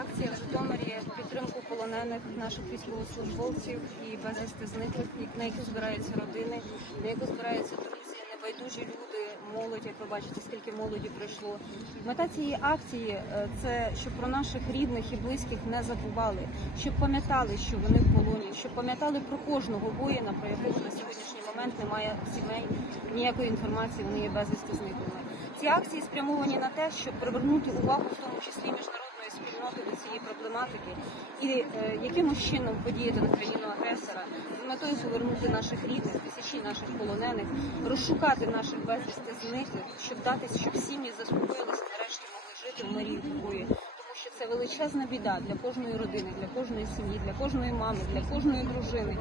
Акція в Житомирі в підтримку полонених наших військовослужбовців і безвісти зниклих, на які збираються родини, на які збираються друзі, небайдужі люди, молодь. Як ви бачите, скільки молоді прийшло. Мета цієї акції е, це щоб про наших рідних і близьких не забували, щоб пам'ятали, що вони в полоні, щоб пам'ятали про кожного воїна, про якого на сьогоднішній момент немає сімей, ніякої інформації. Вони є безвісти зниклими. Ці акції спрямовані на те, щоб привернути увагу, в тому числі міжнародної спільноти до цієї проблематики, і е, якимось чином подіяти на країну агресора з метою повернути наших рідних, тисячі наших полонених, розшукати наших безвісти зниклих, щоб дати, щоб сім'ї заспокоїлися, нарешті могли жити в мирі і покої. Тому що це величезна біда для кожної родини, для кожної сім'ї, для кожної мами, для кожної дружини,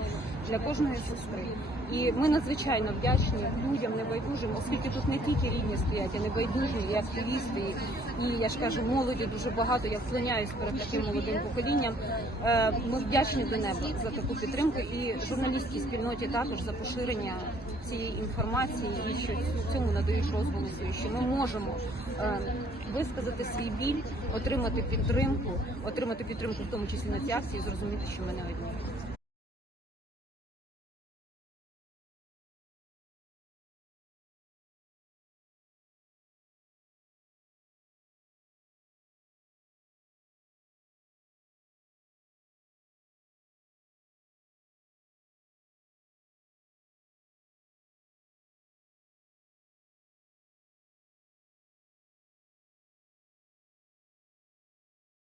для кожної сестри. І ми надзвичайно вдячні людям небайдужим, оскільки тут не тільки рідні стоять, а небайдужі, і активісти, і я ж кажу, молоді дуже багато. Я вклоняюсь перед таким молодим поколінням. Е, Ми вдячні до неба за таку підтримку і журналістській спільноті також за поширення цієї інформації і що цьому надають розголосу, що ми можемо е, висказати свій біль, отримати підтримку, отримати підтримку в тому числі на цій і зрозуміти, що ми не одні.